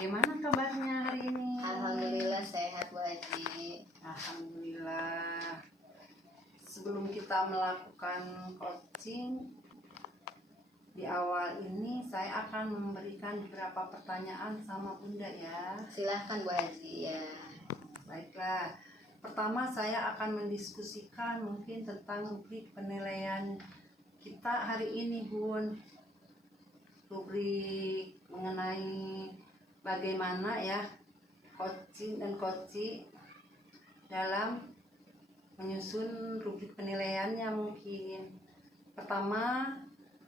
Gimana kabarnya hari ini? Alhamdulillah sehat Bu Haji. Alhamdulillah. Sebelum kita melakukan coaching, di awal ini saya akan memberikan beberapa pertanyaan sama Bunda ya. Silahkan Bu Haji ya. Baiklah. Pertama saya akan mendiskusikan mungkin tentang rubrik penilaian kita hari ini Bun. Rubrik mengenai bagaimana ya coaching dan coaching dalam menyusun rubrik penilaiannya mungkin. Pertama,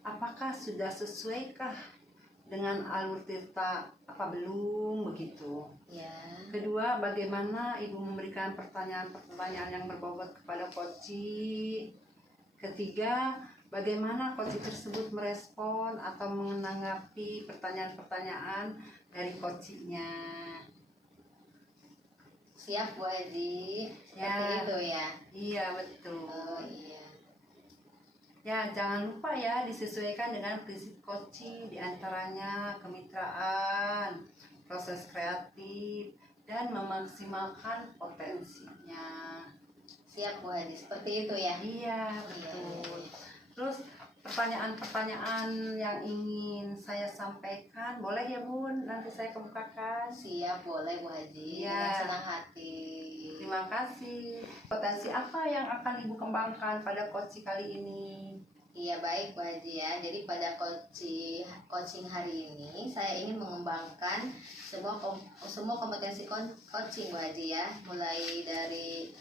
apakah sudah sesuaikah dengan alur tirta apa belum begitu? Ya. Kedua, bagaimana Ibu memberikan pertanyaan-pertanyaan yang berbobot kepada coach. Ketiga, bagaimana coach tersebut merespon atau menanggapi pertanyaan-pertanyaan dari coachnya. Siap Bu Haji. Ya. Seperti itu ya. Iya, betul. Oh iya. Ya, jangan lupa ya disesuaikan dengan prinsip coaching, diantaranya kemitraan, proses kreatif, dan memaksimalkan potensinya. Siap Bu Haji. Seperti itu ya. Iya, betul. Terus pertanyaan-pertanyaan yang ingin saya sampaikan, boleh ya Bun? Nanti saya kemukakan. Siap, boleh Bu Haji. Iya. Dengan senang hati. Terima kasih. Potensi apa yang akan Ibu kembangkan pada coaching kali ini? Iya baik Bu Haji ya. Jadi pada coaching hari ini saya ingin mengembangkan semua kompetensi coaching Bu Haji ya. Mulai dari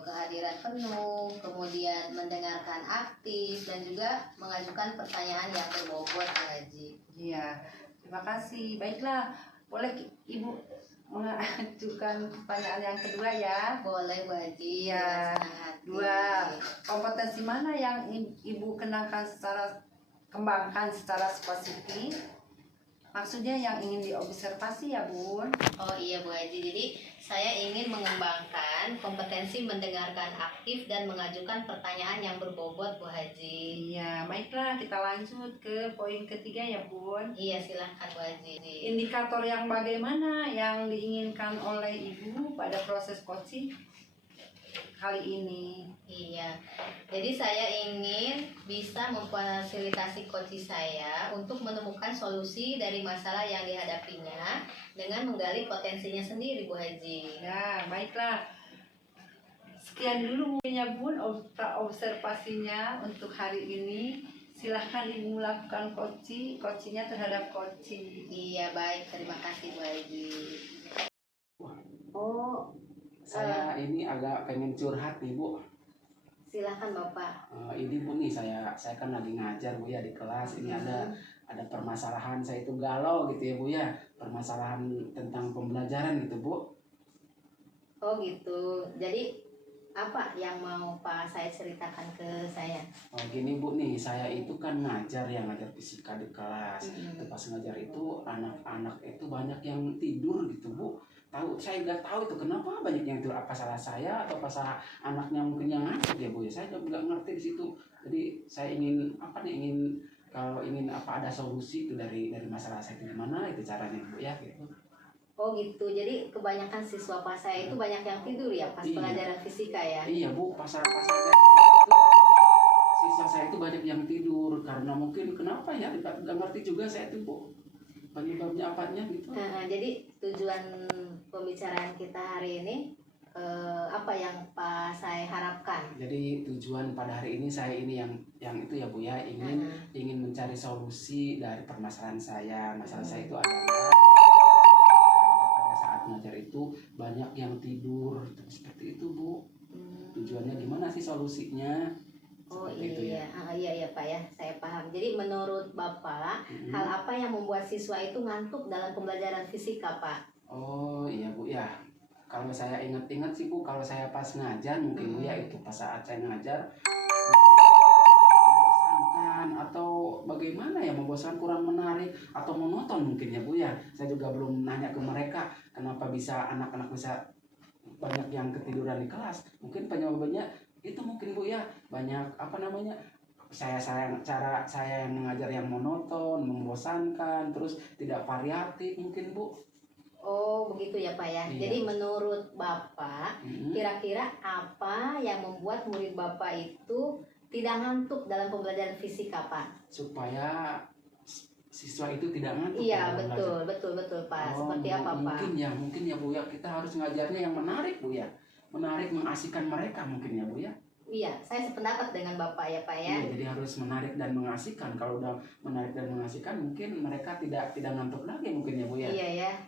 kehadiran penuh, kemudian mendengarkan aktif dan juga mengajukan pertanyaan yang berbobot Bu Haji. Iya, terima kasih. Baiklah, boleh Ibu mengajukan pertanyaan yang kedua ya? Boleh Bu Haji. Iya. Dengan senang hati. Dua, kompetensi mana yang Ibu kembangkan secara spesifik? Maksudnya yang ingin diobservasi ya Bun? Oh iya Bu Haji, jadi saya ingin mengembangkan kompetensi mendengarkan aktif dan mengajukan pertanyaan yang berbobot Bu Haji. Iya, baiklah kita lanjut ke poin ketiga ya Bun. Iya silahkan Bu Haji. Indikator yang bagaimana yang diinginkan oleh Ibu pada proses coaching kali ini? Iya, jadi saya ingin bisa memfasilitasi coach saya untuk menemukan solusi dari masalah yang dihadapinya dengan menggali potensinya sendiri Bu Haji. Ya, baiklah. Sekian dulu mungkin ya Bun observasinya untuk hari ini. Silahkan Ibu melakukan coachingnya terhadap coaching. Iya baik, terima kasih Bu Haji. Oh, Saya ini agak pengen curhat nih Bu. silahkan Bapak. Ini Bu nih saya kan lagi ngajar Bu ya di kelas. Ini ada permasalahan, saya itu galau gitu ya Bu ya. Permasalahan tentang pembelajaran gitu Bu. Oh gitu. Jadi apa yang mau Pak saya ceritakan ke saya? Gini Bu nih, saya itu kan ngajar fisika di kelas. Pas ngajar itu anak-anak itu banyak yang tidur gitu Bu. Saya nggak tahu itu kenapa banyak yang tidur, apa salah saya atau apa salah anaknya mungkin yang ngantuk ya Bu ya. Saya juga nggak ngerti di situ. Jadi saya ingin kalau ingin apa ada solusi itu dari masalah saya itu gimana itu caranya Bu ya gitu. Oh gitu. Jadi kebanyakan siswa pas saya itu banyak yang tidur ya pas Iya. pelajaran fisika ya. Iya Bu, pas itu sisa saya itu banyak yang tidur karena mungkin kenapa ya nggak ngerti juga saya itu Bu penyebabnya apanya gitu. Nah, jadi tujuan pembicaraan kita hari ini apa yang Pak saya harapkan? Jadi tujuan pada hari ini saya ini yang itu ya Bu ya ingin mencari solusi dari permasalahan saya. Masalah saya itu adalah pada saat ngajar itu banyak yang tidur seperti itu Bu. Tujuannya gimana sih solusinya? Oh Seperti iya, iya Pak ya, saya paham. Jadi menurut Bapak, hal apa yang membuat siswa itu ngantuk dalam pembelajaran fisika Pak? Oh iya Bu ya. Kalau saya ingat-ingat sih Bu, kalau saya pas ngajar mungkin Bu ya itu pas saat saya ngajar membosankan atau bagaimana ya, membosankan, kurang menarik atau monoton mungkin ya Bu ya. Saya juga belum nanya ke mereka kenapa bisa anak-anak bisa banyak yang ketiduran di kelas. Mungkin penyebabnya itu mungkin Bu ya, banyak cara saya yang mengajar yang monoton, membosankan, terus tidak variatif mungkin Bu. Oh begitu ya Pak ya. Iya. Jadi menurut Bapak, Mm-mm. kira-kira apa yang membuat murid Bapak itu tidak ngantuk dalam pembelajaran fisika Pak? Supaya siswa itu tidak ngantuk Iya dalam belajar. betul Pak. Oh, Seperti Bu, apa Pak? mungkin ya Bu ya, kita harus ngajarnya yang menarik Bu ya, menarik, mengasihkan mereka mungkin ya Bu ya. Iya, saya sependapat dengan Bapak ya Pak ya. Iya, jadi harus menarik dan mengasihkan. Kalau udah menarik dan mengasihkan, mungkin mereka tidak ngantuk lagi mungkin ya Bu ya.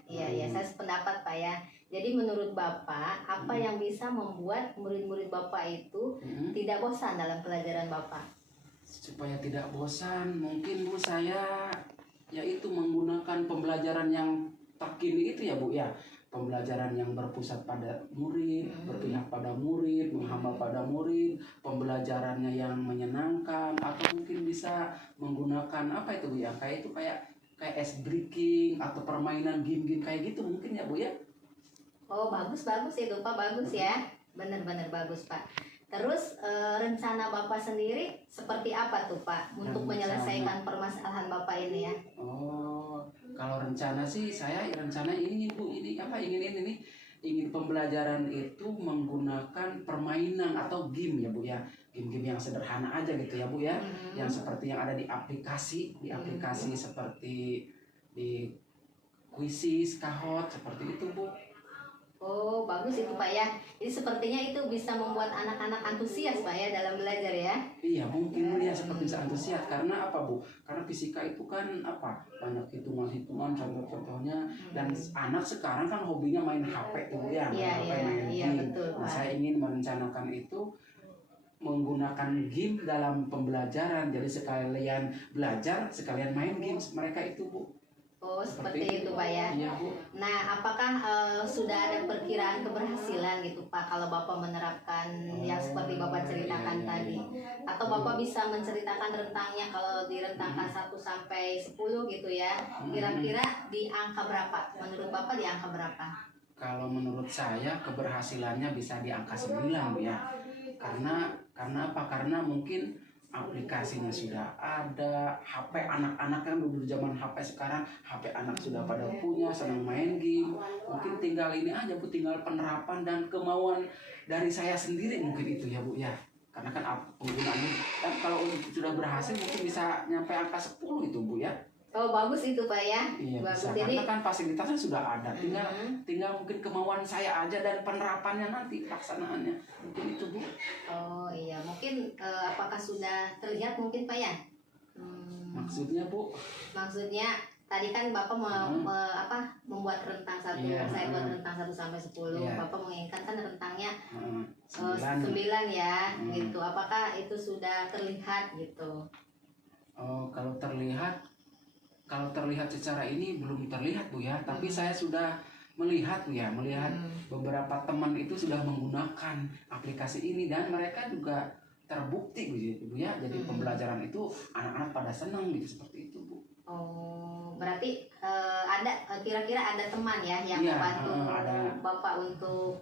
Iya, saya sependapat Pak ya. Jadi menurut Bapak, apa yang bisa membuat murid-murid Bapak itu Mm-mm. tidak bosan dalam pelajaran Bapak? Supaya tidak bosan, mungkin Bu saya yaitu menggunakan pembelajaran yang terkini itu ya Bu ya. Pembelajaran yang berpusat pada murid, berpihak pada murid, menghamba pada murid, pembelajarannya yang menyenangkan, atau mungkin bisa menggunakan apa itu Bu ya? Kayak ice breaking atau permainan game-game kayak gitu mungkin ya Bu ya. Oh bagus itu Pak, bagus ya. Benar-benar bagus Pak. Terus rencana Bapak sendiri seperti apa tuh Pak untuk Rencana. menyelesaikan permasalahan Bapak ini ya? Oh, kalau rencana sih saya rencana ini Bu, ingin pembelajaran itu menggunakan permainan atau game ya Bu ya. Game-game yang sederhana aja gitu ya Bu ya. Yang seperti yang ada di aplikasi, seperti di Quizzes, Kahoot seperti itu Bu. Oh bagus itu Pak ya. Jadi sepertinya itu bisa membuat anak-anak antusias Pak ya dalam belajar ya. Iya mungkin Bu ya, seperti bisa antusias karena apa Bu? Karena fisika itu kan apa, banyak hitungan contoh-contohnya, dan anak sekarang kan hobinya main HP tuh Bu ya, main game. Betul Nah Pak. saya ingin merencanakan itu menggunakan game dalam pembelajaran, jadi sekalian belajar sekalian main games mereka itu Bu. Oh seperti itu Pak ya. Iya Bu. Nah apakah sudah ada perkiraan keberhasilan gitu Pak kalau Bapak menerapkan yang seperti Bapak ceritakan tadi? Atau Bapak bisa menceritakan rentangnya, kalau di rentangkan 1 sampai 10 gitu ya, kira-kira di angka berapa? Menurut Bapak di angka berapa? Kalau menurut saya keberhasilannya bisa di angka 9 Bu ya. Karena apa? Karena mungkin aplikasinya sudah ada, HP anak-anak kan dulu zaman HP, sekarang HP anak sudah pada punya, senang main game. Mungkin tinggal ini aja Bu, tinggal penerapan dan kemauan dari saya sendiri mungkin itu ya Bu ya. Karena kan penggunaannya, dan kalau sudah berhasil mungkin bisa nyampe angka 10 itu Bu ya. Oh bagus itu Pak ya. Iya Bagus. bisa, Jadi karena kan fasilitasnya sudah ada, tinggal mungkin kemauan saya aja dan penerapannya nanti pelaksanaannya mungkin itu Bu. oh iya mungkin apakah sudah terlihat mungkin Pak ya? Maksudnya Bu? Maksudnya tadi kan Bapak membuat rentang satu, Iya, saya buat rentang 1 sampai 10. Iya. Bapak menginginkan kan rentangnya 9. 9 ya, gitu. Apakah itu sudah terlihat gitu? Oh, kalau terlihat secara ini belum terlihat Bu ya, tapi saya sudah melihat Bu ya, beberapa teman itu sudah menggunakan aplikasi ini dan mereka juga terbukti Bu ya. Jadi pembelajaran itu anak-anak pada senang gitu, seperti itu Bu. Oh, berarti kira-kira ada teman ya yang Iya, membantu ada. Bapak untuk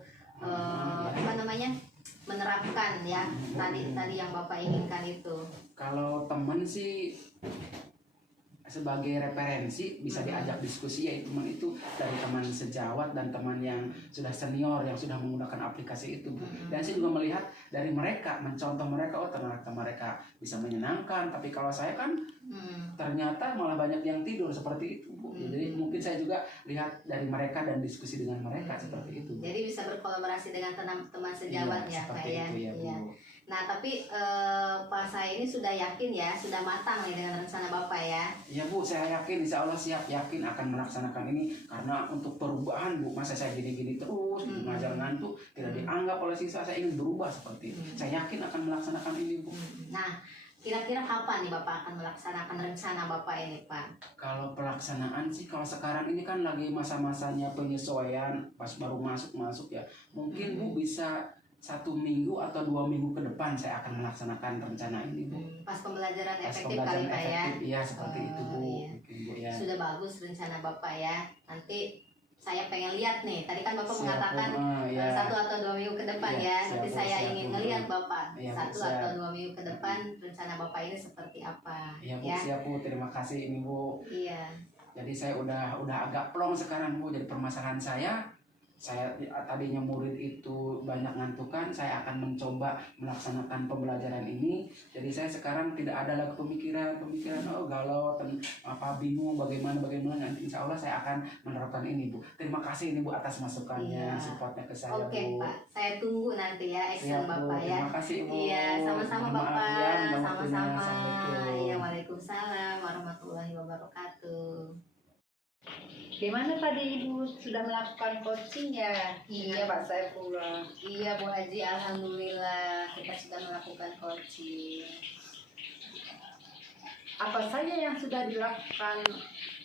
menerapkan ya tadi yang Bapak inginkan itu. Kalau teman sih sebagai referensi bisa diajak diskusi, ya teman itu dari teman sejawat dan teman yang sudah senior yang sudah menggunakan aplikasi itu Bu. Dan saya juga melihat dari mereka, mencontoh mereka, oh ternyata mereka bisa menyenangkan, tapi kalau saya kan ternyata malah banyak yang tidur seperti itu Bu. Jadi mungkin saya juga lihat dari mereka dan diskusi dengan mereka seperti itu Bu. Jadi bisa berkolaborasi dengan teman sejawat ya Pak ya. Iya. Nah tapi Pak saya ini sudah yakin ya, sudah matang nih dengan rencana Bapak ya. Iya Bu, saya yakin, insya Allah yakin akan melaksanakan ini, karena untuk perubahan Bu, masa saya gini-gini terus ngajar ngantuk tidak dianggap oleh siswa. Saya ingin berubah seperti itu. Saya yakin akan melaksanakan ini Bu. Nah kira-kira kapan nih Bapak akan melaksanakan rencana Bapak ini Pak? Kalau pelaksanaan sih, kalau sekarang ini kan lagi masa-masanya penyesuaian, pas baru masuk ya, mungkin Bu bisa 1 minggu atau 2 minggu ke depan saya akan melaksanakan rencana ini Bu. Pas pembelajaran Pas efektif pembelajaran kali Pak ya. efektif, iya seperti itu Bu. Iya. Mungkin, Bu ya. Sudah bagus rencana Bapak ya. Nanti saya pengen lihat nih. Tadi kan Bapak Siap, mengatakan Bu. Ya. 1 atau 2 minggu ke depan Iya, ya. siap, Nanti Bu, saya siap, ingin Bu. ngelihat Bapak Iya, Bu, 1 siap. atau 2 minggu ke depan rencana Bapak ini seperti apa. Iya Bu, Ya. siap Bu, terima kasih ini Bu. Iya. Jadi saya udah agak plong sekarang Bu. Jadi permasalahan saya tadinya murid itu banyak ngantukan, saya akan mencoba melaksanakan pembelajaran ini. Jadi saya sekarang tidak ada lagi pemikiran oh galau, bingung bagaimana nanti insya Allah saya akan menerapkan ini Bu. Terima kasih ini Bu atas masukannya, Iya. supportnya ke saya Oke Bu. Pak, saya tunggu nanti ya action Siap, Bu. Bapak ya. Terima kasih Bu. Iya, sama-sama Mohon maaf Bapak. ya, waktunya. Sama-sama. Assalamualaikum. Iya, Waalaikumsalam warahmatullahi wabarakatuh. Gimana tadi Ibu sudah melakukan coaching ya? Iya, Pak Saifullah. Iya Bu Haji, alhamdulillah kita sudah melakukan coaching. Apa saja yang sudah dilakukan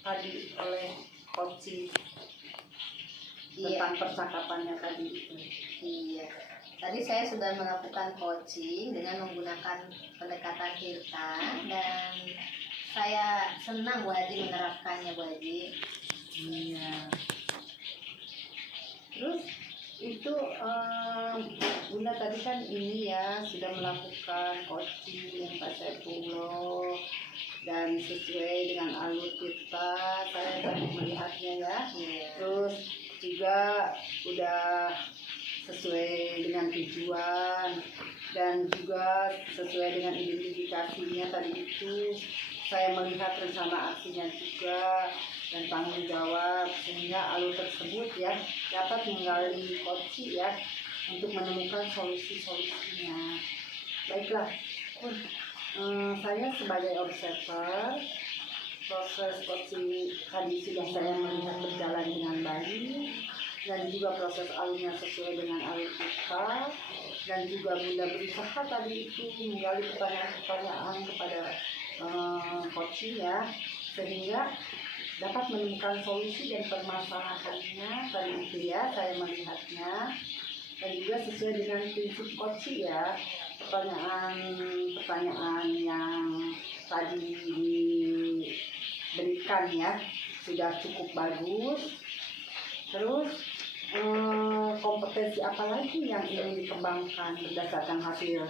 tadi oleh coaching Iya, tentang percakapannya tadi itu? iya. Tadi saya sudah melakukan coaching dengan menggunakan pendekatan Tirta dan saya senang Bu Haji menerapkannya Bu Haji. Iya. Terus itu Bunda tadi kan ini ya sudah melakukan coaching Pak Saifullah dan sesuai dengan alur kita saya tadi melihatnya ya. Iya. Terus juga udah sesuai dengan tujuan dan juga sesuai dengan identifikasinya tadi itu saya melihat rencana aksinya juga dan tanggung jawab sehingga alur tersebut ya dapat menggali coaching ya untuk menemukan solusi-solusinya. Baiklah, saya sebagai observer proses coaching tadi sudah saya melihat berjalan dengan baik dan juga proses alurnya sesuai dengan alur kita dan juga Bunda berusaha tadi itu menggali pertanyaan-pertanyaan kepada coaching ya sehingga dapat menemukan solusi dan permasalahannya tadi itu ya saya melihatnya dan juga sesuai dengan prinsip coaching ya pertanyaan yang tadi diberikan ya sudah cukup bagus. Terus kompetensi apa lagi yang ingin dikembangkan berdasarkan hasil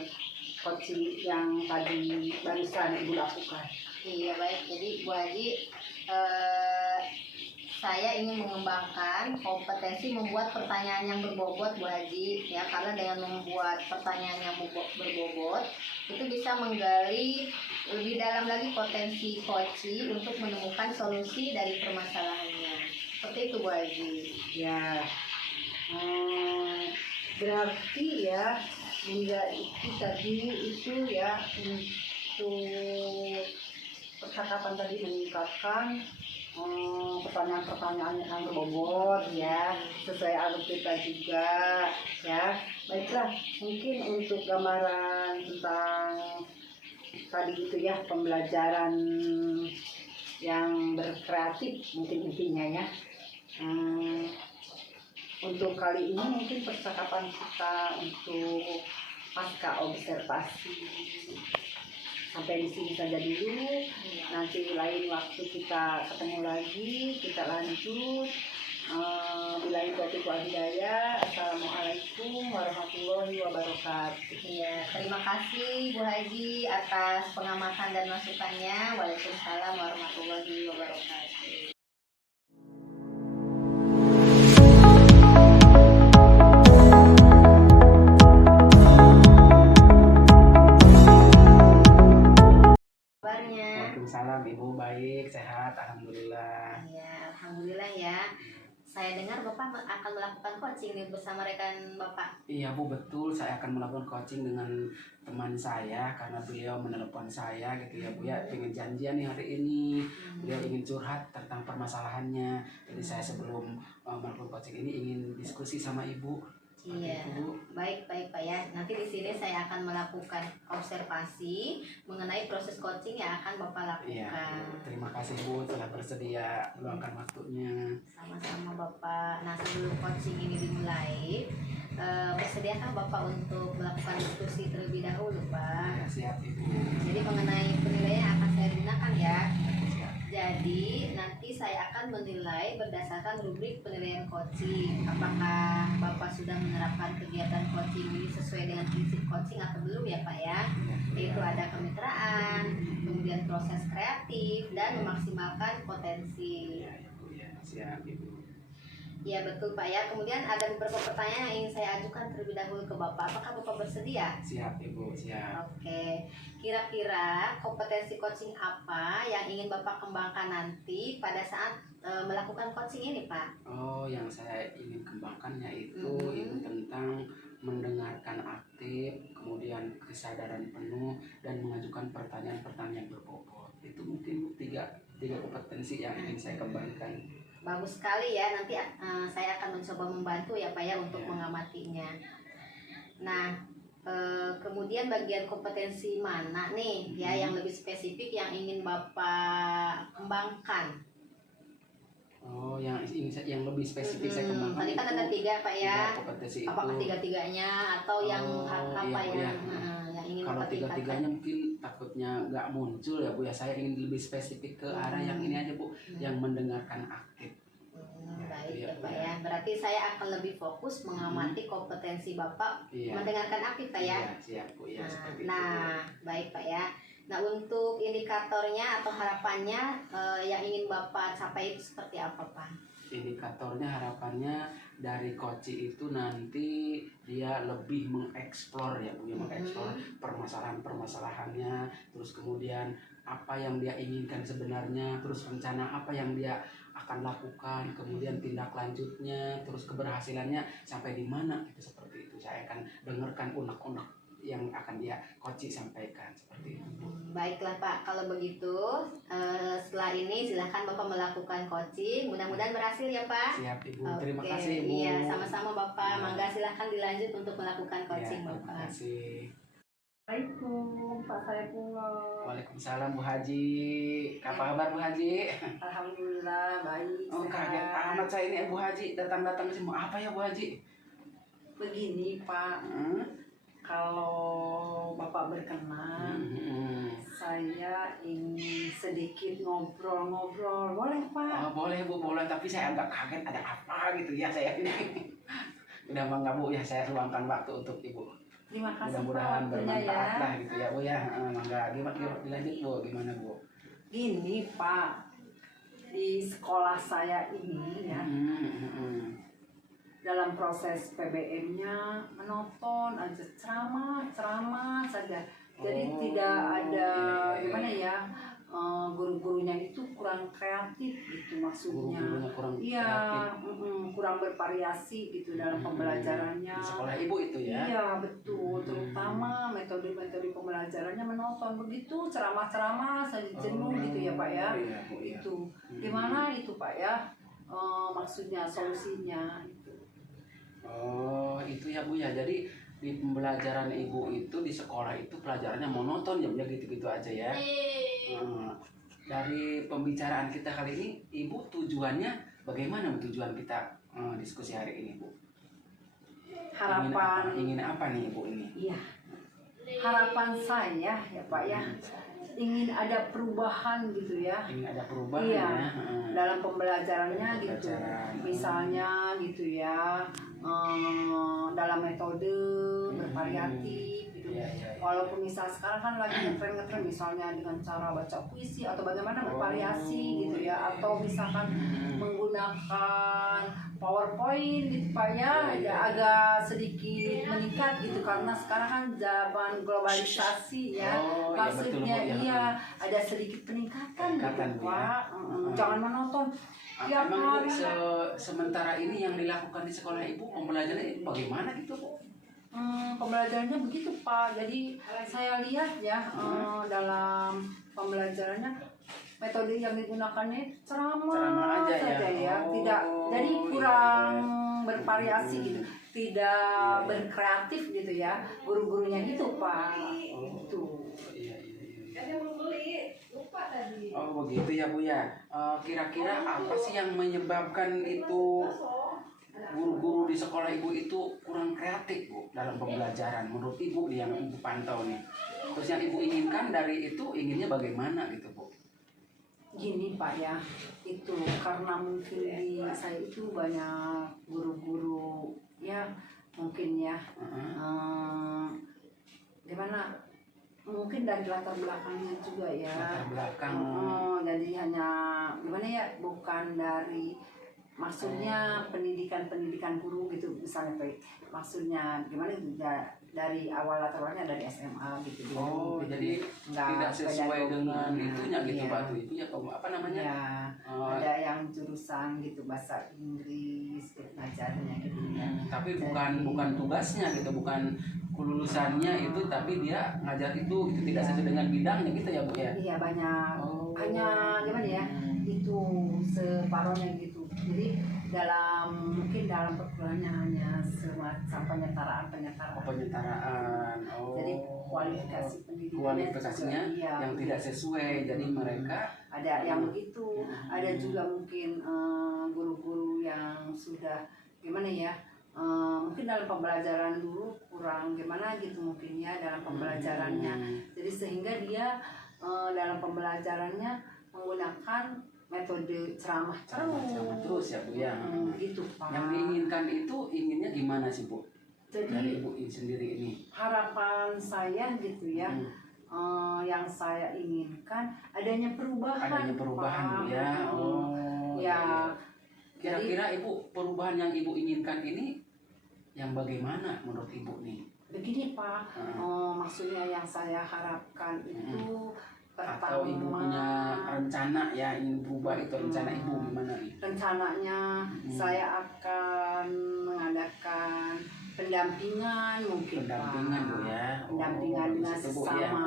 coaching yang tadi barusan Ibu lakukan? Iya baik, jadi Bu Haji saya ingin mengembangkan kompetensi membuat pertanyaan yang berbobot Bu Haji ya karena dengan membuat pertanyaan yang berbobot itu bisa menggali lebih dalam lagi potensi coaching untuk menemukan solusi dari permasalahannya seperti itu Bu Haji. Ya, berarti ya Bunda itu tadi itu ya untuk percakapan tadi meningkatkan pertanyaan-pertanyaan yang berbobot ya sesuai alur kita juga ya. Baiklah, mungkin untuk gambaran tentang tadi itu ya pembelajaran yang berkreatif mungkin intinya ya. Untuk kali ini mungkin percakapan kita untuk pasca observasi sampai di sini saja dulu. Nanti lain waktu kita ketemu lagi, kita lanjut. Billahi taufiq wal hidayah. Assalamualaikum warahmatullahi wabarakatuh. Iya, terima kasih Bu Haji atas pengamatan dan masukannya. Waalaikumsalam warahmatullahi wabarakatuh. Waalaikumsalam Ibu, baik, sehat, alhamdulillah. Ya, alhamdulillah ya. Saya dengar Bapak akan melakukan coaching nih bersama rekan Bapak. Iya Bu, betul, saya akan melakukan coaching dengan teman saya karena beliau menelepon saya gitu ya Bu ya, pengen janjian nih hari ini. Beliau ingin curhat tentang permasalahannya. Jadi saya sebelum melakukan coaching ini ingin diskusi sama Ibu. Iya, Bu. baik Pak ya. Nanti di sini saya akan melakukan observasi mengenai proses coaching yang akan Bapak lakukan. Iya, terima kasih Bu telah bersedia meluangkan waktunya. Sama-sama Bapak. Nah sebelum coaching ini dimulai, bersediakah Bapak untuk melakukan diskusi terlebih dahulu Pak? Ya, siap Ibu. Jadi mengenai penilaian yang akan saya gunakan ya. Siap. Jadi nanti saya akan akan menilai berdasarkan rubrik penilaian coaching. Apakah Bapak sudah menerapkan kegiatan coaching ini sesuai dengan prinsip coaching atau belum ya Pak ya? Yaitu ada kemitraan, kemudian proses kreatif, dan memaksimalkan potensi. Ya, Ibu ya, siap Ibu. Ya betul Pak ya. Kemudian ada beberapa pertanyaan yang ingin saya ajukan terlebih dahulu ke Bapak. Apakah Bapak bersedia? Siap Ibu, siap. Oke. Kira-kira kompetensi coaching apa yang ingin Bapak kembangkan nanti pada saat melakukan coaching ini Pak? Oh, yang saya ingin kembangkan yaitu Mhm. itu tentang mendengarkan aktif, kemudian kesadaran penuh, dan mengajukan pertanyaan-pertanyaan berbobot. Itu mungkin tiga kompetensi yang ingin saya kembangkan. Bagus sekali ya. Nanti saya akan mencoba membantu ya Pak ya untuk Ya. mengamatinya. Nah, kemudian bagian kompetensi mana nih ya yang lebih spesifik yang ingin Bapak kembangkan? Oh, yang lebih spesifik saya kembangkan. Tadi kan itu ada 3 Pak ya. tiga kompetensi itu. Apakah 3-tiganya atau yang Oh, apa iya, yang iya. yang ingin Kalau Bapak tingkatkan? tiga-tiganya mungkin takutnya nggak muncul ya Bu ya. Saya ingin lebih spesifik ke arah yang ini aja Bu, yang mendengarkan aktif. Baik Iya, ya Pak iya. ya. Berarti saya akan lebih fokus mengamati kompetensi Bapak Iya. mendengarkan aktif Pak ya. Iya, siap Bu ya, seperti itu. Nah, baik Pak ya. Nah, untuk indikatornya atau harapannya yang ingin Bapak capai itu seperti apa Pak? Indikatornya harapannya dari coach itu nanti dia lebih mengeksplor ya Bu, ya, mengeksplor permasalahan-permasalahannya, terus kemudian apa yang dia inginkan sebenarnya, terus rencana apa yang dia akan lakukan, kemudian tindak lanjutnya, terus keberhasilannya sampai di mana, itu seperti itu. Saya akan dengarkan unek-unek yang akan dia coach sampaikan seperti itu Bu. Baiklah Pak, kalau begitu setelah ini silahkan Bapak melakukan coaching. Mudah-mudahan berhasil ya Pak. Siap Ibu, terima Oke, kasih Ibu. Iya, sama-sama Bapak. Ya. Mangga silahkan dilanjut untuk melakukan coaching Ya, terima Bapak. kasih. Assalamualaikum Pak Saifullah. Waalaikumsalam Bu Haji. Apa kabar Bu Haji? Alhamdulillah baik. Oh, kaget sehat. amat saya ini Bu Haji datang-datang ke sini. Mau apa ya Bu Haji? Begini Pak, kalau Bapak berkenan, saya ingin sedikit ngobrol-ngobrol, boleh Pak? Oh, boleh Bu, boleh. Tapi saya agak kaget ada apa gitu ya saya ini. Udah mangga Bu ya, saya luangkan waktu untuk Ibu. Terima kasih Pak Mudah-mudahan waktunya bermanfaat ya. lah gitu ya Bu ya. Mangga gimana dilanjut Bu, gimana Bu? Gini Pak, di sekolah saya ini ya, dalam proses PBM-nya menonton aja ceramah saja. Jadi Oh, tidak ada iya. gimana ya, guru-gurunya itu kurang kreatif gitu maksudnya. Guru-gurunya kurang Iya, kreatif. kurang bervariasi gitu dalam pembelajarannya. Di sekolah Ibu itu ya? Iya betul, terutama metode-metode pembelajarannya menonton begitu ceramah-ceramah saja jenuh gitu ya Pak ya. Iya, Bu, ya. Itu gimana itu Pak ya? Maksudnya solusinya itu. Oh, itu ya Bu ya. Jadi di pembelajaran Ibu itu di sekolah itu pelajarannya monoton ya Bu ya, gitu-gitu aja ya. Dari pembicaraan kita kali ini, Ibu tujuannya bagaimana Bu, tujuan kita diskusi hari ini Bu? Harapan Ingin apa nih Ibu ini? Iya. Harapan saya ya Pak ya, ingin ada perubahan gitu ya. Ingin ada perubahan Iya. ya. Dalam pembelajarannya gitu. Pembelajaran. Misalnya gitu ya, dalam metode bervariatif gitu. Iya, iya, iya. Walaupun misal sekarang kan lagi ngetren misalnya dengan cara baca puisi atau bagaimana bervariasi gitu ya, atau misalkan menggunakan PowerPoint gitu Pak ya, agak sedikit meningkat gitu karena sekarang kan zaman globalisasi ya. Oh, iya, betul, Maksudnya Bu, ya. iya ada sedikit peningkatan Peningkatan, gitu Bu, ya. Pak. Jangan menonton tiap Emang Bu, hari. sementara ini yang dilakukan di sekolah Ibu pembelajarannya bagaimana gitu Bu? Pembelajarannya begitu Pak. Jadi saya lihat ya dalam pembelajarannya metode yang digunakannya ceramah Ceramah aja saja ya. ya. Oh, Tidak, jadi iya, kurang iya. bervariasi gitu. Tidak Iya. berkreatif gitu ya. Guru-gurunya gitu Pak. Oh, Itu. iya, iya, iya. Oh begitu ya Bu ya. Kira-kira apa sih yang menyebabkan itu guru-guru di sekolah Ibu itu kurang kreatif Bu dalam pembelajaran menurut Ibu yang Ibu pantau nih? Terus yang Ibu inginkan dari itu inginnya bagaimana gitu Bu? Gini Pak ya, itu karena mungkin di saya itu banyak guru-guru ya mungkin ya gimana mungkin dari latar belakangnya juga ya. Latar belakang. Jadi hanya gimana ya, bukan dari maksudnya pendidikan guru gitu misalnya Pak. Maksudnya gimana ya, dari awal latar belakangnya dari SMA gitu dulu. Oh, gitu. jadi Nggak tidak sesuai pedagogi. dengan itunya gitu Iya. Pak tuh. Itu ya apa namanya? Ya, Oh, ada yang jurusan gitu bahasa Inggris gitu, ngajarnya gitu ya. tapi Jadi- bukan tugasnya gitu, bukan kelulusannya itu, tapi dia ngajar itu gitu, tidak sesuai dengan bidangnya gitu ya Bu ya. Iya banyak, Oh. hanya gimana ya, itu separohnya gitu. Jadi mungkin dalam perkuliahannya hanya semacam penyetaraan. Oh, penyetaraan. Oh. Jadi kualifikasinya kualifikasinya juga, iya. yang tidak sesuai, jadi mereka Ada yang begitu, ada juga mungkin guru-guru yang sudah gimana ya, mungkin dalam pembelajaran dulu kurang gimana gitu mungkin ya dalam pembelajarannya. Jadi sehingga dia dalam pembelajarannya menggunakan metode ceramah ceramah terus ya Bu ya. gitu Pak. Yang diinginkan itu inginnya gimana sih Bu? Jadi Dari Ibu sendiri ini. harapan saya gitu ya, yang saya inginkan adanya perubahan. Adanya perubahan Pak. Bu ya. Oh. Ya. Kira-kira Ibu perubahan yang Ibu inginkan ini yang bagaimana menurut Ibu nih? Begini Pak, maksudnya yang saya harapkan itu Atau Ibu pertama punya rencana ya ingin berubah, itu rencana Ibu gimana nih? rencananya saya akan mengadakan pendampingan mungkin Pendampingan Pak. Bu ya. Pendampingan dengan di situ, Bu, ya. sesama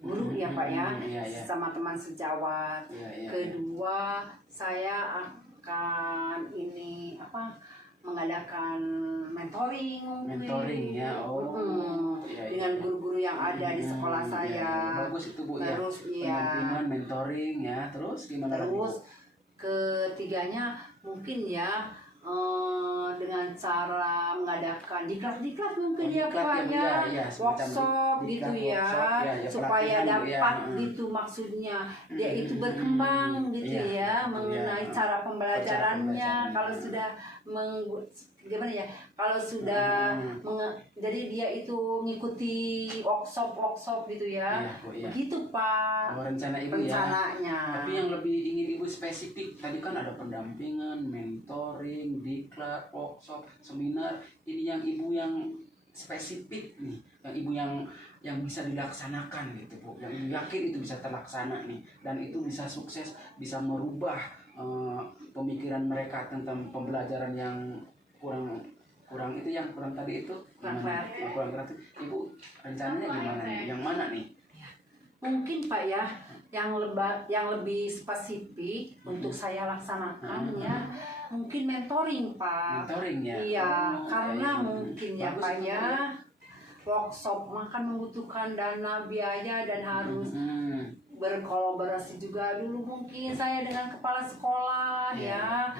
guru ya Pak ya, Iya, iya. sama teman sejawat. Iya, iya. Kedua, saya akan mengadakan mentoring mungkin. Mentoring ya. Oh. Iya, iya. Dengan guru-guru yang ada di sekolah Iya, saya. iya. Bagus itu Bu ya. Terus iya. Pendampingan, mentoring ya. Terus gimana lagi, Bu? Terus ketiganya mungkin ya dengan cara mengadakan diklat mungkin ya Diklat Pak ya, Bu, ya, ya, semacam workshop diklat, gitu ya, workshop, ya, supaya pelatihan, Bu, ya. dapat gitu maksudnya dia itu berkembang gitu Iya, ya betul, mengenai ya. cara pembelajarannya. pembelajaran. Kalau sudah gimana ya, kalau sudah jadi dia itu ngikuti workshop gitu ya, Iya, Bu, iya. begitu Pak Oh, rencana Ibu ya. rencananya. Tapi yang lebih ingin Ibu spesifik, tadi kan ada pendampingan, mentoring, diklat, workshop, seminar. Ini yang Ibu yang spesifik nih, yang Ibu yang bisa dilaksanakan gitu Bu. Yang Ibu yakin itu bisa terlaksana nih, dan itu bisa sukses, bisa merubah pemikiran mereka tentang pembelajaran yang kurang itu, yang kurang tadi itu Kurang gimana? kreatif. Kurang kreatif. Ibu rencananya gimana nih? Yang mana nih? Mungkin Pak ya, yang lebih spesifik untuk saya laksanakan ya, mungkin mentoring Pak. Mentoring ya. Iya, Oh, karena iya, iya. mungkin ya Bagus Pak itu, ya, workshop makan membutuhkan dana biaya dan harus berkolaborasi juga dulu mungkin saya dengan kepala sekolah ya.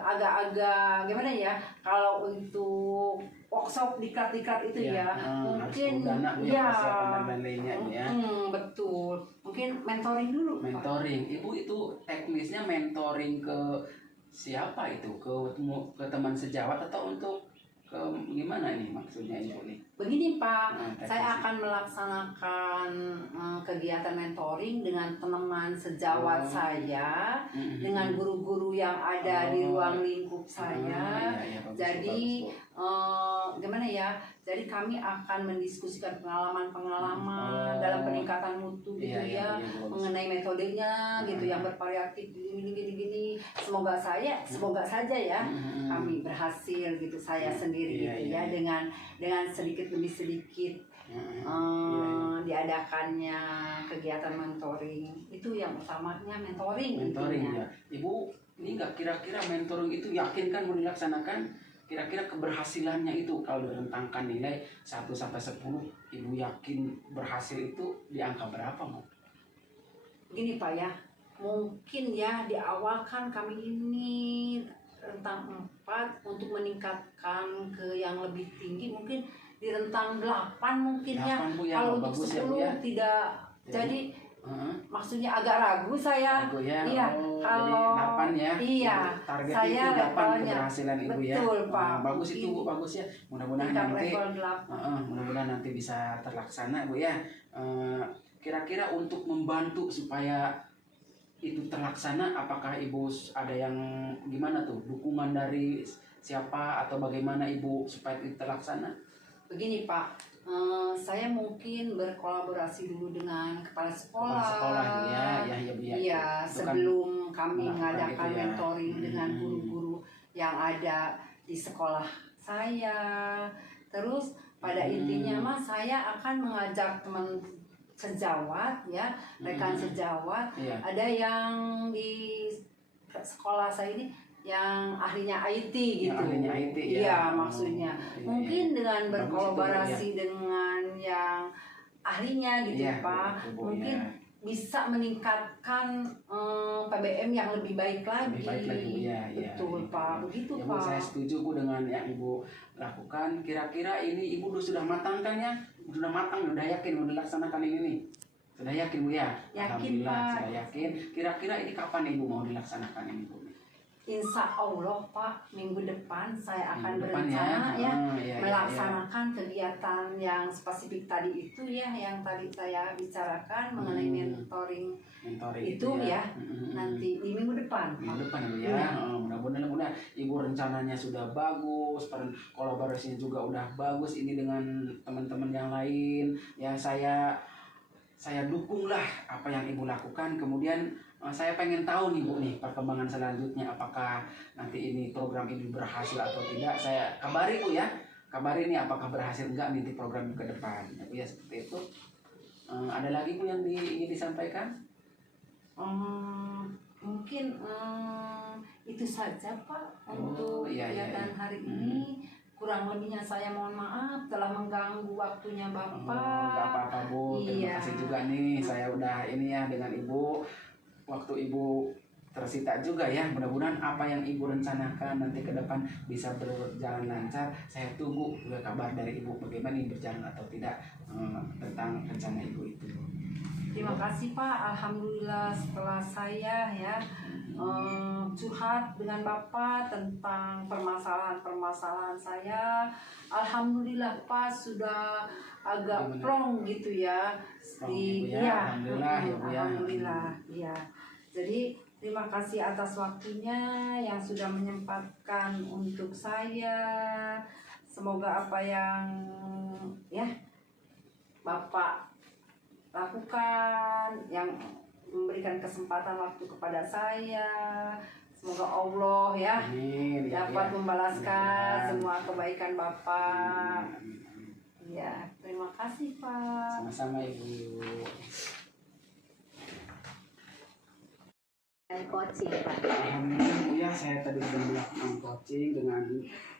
Agak-agak gimana ya, kalau untuk workshop diklat itu ya, mungkin dana ya, persiapan dan lainnya ya. betul, mungkin mentoring dulu Pak. Mentoring, Ibu itu teknisnya mentoring ke siapa itu? Ke teman sejawat atau untuk ke gimana ini maksudnya Ibu nih? Begini Pak, teknisnya. saya akan melaksanakan kegiatan mentoring dengan teman sejawat saya, dengan guru-guru yang ada di ruang lingkup saya. Bagus, Jadi bagus, Bu. gimana ya? Jadi kami akan mendiskusikan pengalaman-pengalaman dalam peningkatan mutu gitu Iya, ya, bagus. mengenai metodenya gitu yang bervariatif gini. Semoga saja ya kami berhasil gitu, saya sendiri Iya, gitu iya, ya, dengan sedikit demi sedikit diadakannya kegiatan mentoring. Itu yang utamanya mentoring intinya. Ya. Ibu ini nggak kira-kira mentoring itu yakin kan mau dilaksanakan? Kira-kira keberhasilannya itu kalau direntangkan nilai 1 sampai 10, Ibu yakin berhasil itu di angka berapa, Bu? Begini Pak ya, mungkin ya di awal kan kami ini rentang 4, untuk meningkatkan ke yang lebih tinggi mungkin di rentang 8 mungkin ya. 8, Bu, ya. Kalau untuk Bagus ya, Bu, 10 ya. tidak. Ya. Jadi Maksudnya agak ragu saya. Ragu ya. Iya, Oh, kalau jadi 8 ya. iya, Target saya itu 8 levelnya. keberhasilan Ibu ya. Betul, Pak. Bagus itu Mungkin Bu, bagus ya. Mudah-mudahan tingkat nanti level 8. mudah-mudahan nanti bisa terlaksana Bu ya. Kira-kira untuk membantu supaya itu terlaksana, apakah Ibu ada yang gimana tuh, dukungan dari siapa atau bagaimana Ibu supaya itu terlaksana? Begini Pak, saya mungkin berkolaborasi dulu dengan kepala sekolah. Kepala sekolah ya Bu ya. Iya, Itu kan sebelum kami melakukan mengadakan itu ya. mentoring dengan guru-guru yang ada di sekolah saya. Terus pada intinya mah saya akan mengajak teman sejawat ya, rekan sejawat. Iya. Ada yang di sekolah saya ini yang ahlinya IT gitu. Yang ahlinya IT ya. Iya, maksudnya. Iya, Mungkin iya. dengan Bagus berkolaborasi itu, dengan yang ahlinya gitu Iya, Pak. betul, Bu, Mungkin ya. bisa meningkatkan PBM yang lebih baik lagi. Lebih baik lagi Bu ya. Betul ya, Pak, ya. begitu Ya Bu, Pak. saya setuju Bu dengan yang Ibu lakukan. Kira-kira ini Ibu sudah matang kan ya? Sudah matang, sudah yakin mau dilaksanakan ini nih? Sudah yakin Bu ya? Yakin, Alhamdulillah, Pak. sudah yakin. Kira-kira ini kapan Ibu mau dilaksanakan ini Bu? Insya Allah Pak, minggu depan saya akan Minggu depan berencana ya, iya, melaksanakan kegiatan yang spesifik tadi itu ya, yang tadi saya bicarakan mengenai mentoring Mentoring itu ya, Mm-mm. nanti di minggu depan. Minggu depan Bu ya. Iya. Mudah-mudahan Ibu rencananya sudah bagus, kolaborasinya juga udah bagus ini dengan teman-teman yang lain. Ya saya dukunglah apa yang Ibu lakukan. Kemudian saya pengen tahu nih Bu nih perkembangan selanjutnya, apakah nanti ini program ini berhasil atau tidak. Saya kabari Bu ya, kabari ini apakah berhasil enggak nanti program ke depan ya Bu ya, seperti itu. Ada lagi Bu yang ingin disampaikan? Mungkin itu saja Pak untuk iya. kegiatan hari ini. Kurang lebihnya saya mohon maaf telah mengganggu waktunya Bapak. Gak apa-apa Bu, terima Iya. kasih juga nih, saya udah ini ya dengan Ibu. Waktu Ibu tersita juga ya, mudah-mudahan apa yang Ibu rencanakan nanti ke depan bisa berjalan lancar. Saya tunggu juga kabar dari Ibu bagaimana ini berjalan atau tidak tentang rencana Ibu itu. Terima kasih Pak, alhamdulillah setelah saya ya curhat dengan Bapak tentang permasalahan-permasalahan saya, alhamdulillah Pak sudah agak Gimana? plong gitu ya. Plong, Bu, ya. Alhamdulillah, ya, Bu, ya. Alhamdulillah ya. Jadi terima kasih atas waktunya yang sudah menyempatkan untuk saya. Semoga apa yang ya Bapak lakukan, yang memberikan kesempatan waktu kepada saya, semoga Allah ya Amin. dapat membalaskan Mudah-mudahan. semua kebaikan Bapak. Amin. Ya, terima kasih Pak. Sama-sama Ibu. Coaching Pak. Alhamdulillah Bu ya, saya tadi sudah melakukan coaching dengan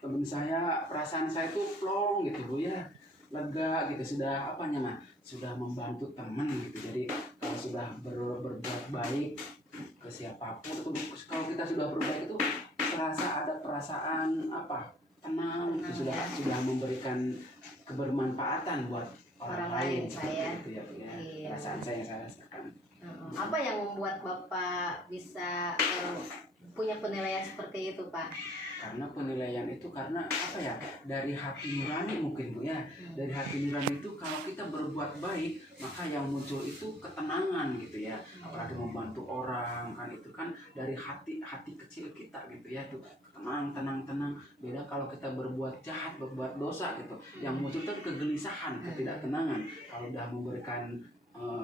teman saya. Perasaan saya tuh plong gitu Bu ya, lega gitu, sudah sudah membantu teman gitu. Jadi kalau sudah berbuat baik ke siapapun, kalau kita sudah berbaik itu terasa ada perasaan tenang gitu, sudah memberikan kebermanfaatan buat orang lain Saya. gitu ya Bu ya. Iya. Perasaan saya rasakan. Apa yang membuat Bapak bisa punya penilaian seperti itu Pak? Karena penilaian itu karena dari hati nurani mungkin Bu ya. Dari hati nurani itu kalau kita berbuat baik, maka yang muncul itu ketenangan gitu ya. Apalagi membantu orang kan, itu kan dari hati kecil kita gitu ya tuh, tenang. Beda kalau kita berbuat jahat, berbuat dosa gitu, yang muncul itu kegelisahan, ketidaktenangan. Kalau udah memberikan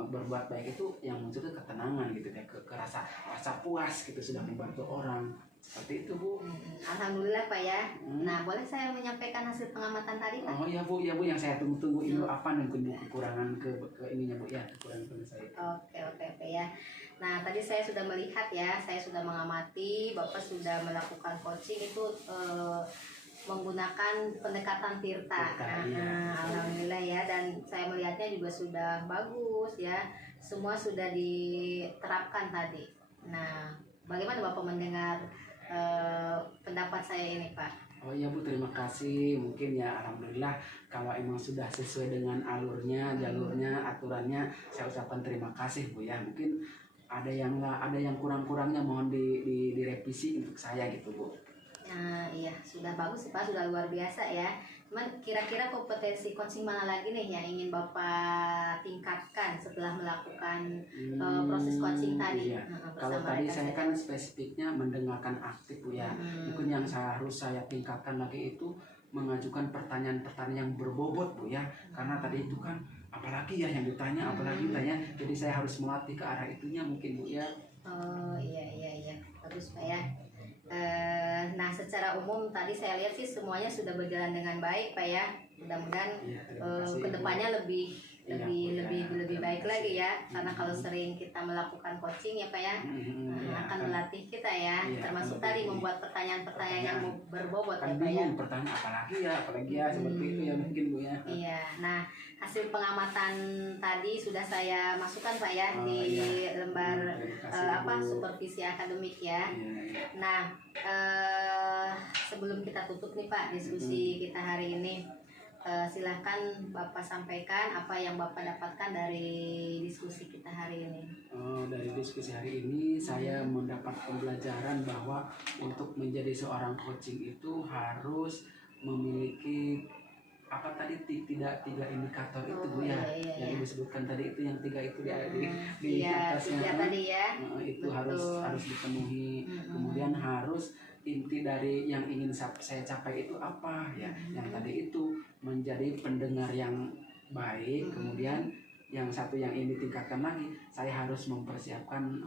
berbuat baik itu yang muncul itu ketenangan gitu ya, rasa puas gitu, sudah membantu orang. Seperti itu Bu. Alhamdulillah Pak ya. Nah, boleh saya menyampaikan hasil pengamatan tadi Pak? Oh iya Bu, yang saya tunggu itu apa nih kekurangan ke ininya Bu ya, kekurangan saya. Oke Pak ya. Nah, tadi saya sudah melihat ya, saya sudah mengamati Bapak sudah melakukan coaching itu menggunakan pendekatan Tirta. Iya. Alhamdulillah ya, dan saya melihatnya juga sudah bagus ya. Semua sudah diterapkan tadi. Nah, bagaimana Bapak mendengar pendapat saya ini Pak? Oh iya Bu, terima kasih. Mungkin ya alhamdulillah kalau emang sudah sesuai dengan alurnya, jalurnya, aturannya, saya ucapkan terima kasih Bu ya. Mungkin ada yang kurang-kurangnya mohon direvisi untuk saya gitu Bu. Nah, iya, sudah bagus sih Pak, sudah luar biasa ya. Cuman kira-kira kompetensi coaching mana lagi nih yang ingin Bapak tingkatkan setelah melakukan proses coaching tadi? Iya. Kalau bersama tadi rekan saya saya kan tadi. spesifiknya mendengarkan aktif Bu ya. Mungkin yang harus saya tingkatkan lagi itu mengajukan pertanyaan-pertanyaan yang berbobot Bu ya. Karena tadi itu kan apalagi ya yang ditanya, apalagi ditanya. Jadi saya harus melatih ke arah itunya mungkin Bu ya. Oh iya, bagus Pak ya. Nah, secara umum tadi saya lihat sih semuanya sudah berjalan dengan baik Pak ya. Mudah-mudahan Iya, terima kasih, Bu. kedepannya lebih Iya, lebih Bu, ya. lebih lebih Terima baik kasih. lagi ya. Karena kalau sering kita melakukan coaching ya Pak ya, Iya, akan melatih kita ya. Iya, Termasuk akan tadi melatih. membuat pertanyaan-pertanyaan yang berbobot Kan ya Pak ya. bingung pertanyaan apalagi ya seperti itu ya mungkin Bu ya. Iya, nah hasil pengamatan tadi sudah saya masukkan Pak ya Oh, di iya. lembar Terima kasih, Bu. supervisi akademik ya. Iya, iya. Nah, sebelum kita tutup nih Pak diskusi kita hari ini, silahkan Bapak sampaikan apa yang Bapak dapatkan dari diskusi kita hari ini. Dari diskusi hari ini saya mendapat pembelajaran bahwa untuk menjadi seorang coaching itu harus memiliki apa tadi tiga indikator itu Bu ya, Iya. yang disebutkan tadi itu yang tiga itu di Iya, atasnya tiga tadi ya. itu Betul. harus dipenuhi. Kemudian harus inti dari yang ingin saya capai itu apa ya, yang tadi itu menjadi pendengar yang baik. Kemudian yang satu yang ini ditingkatkan lagi, saya harus mempersiapkan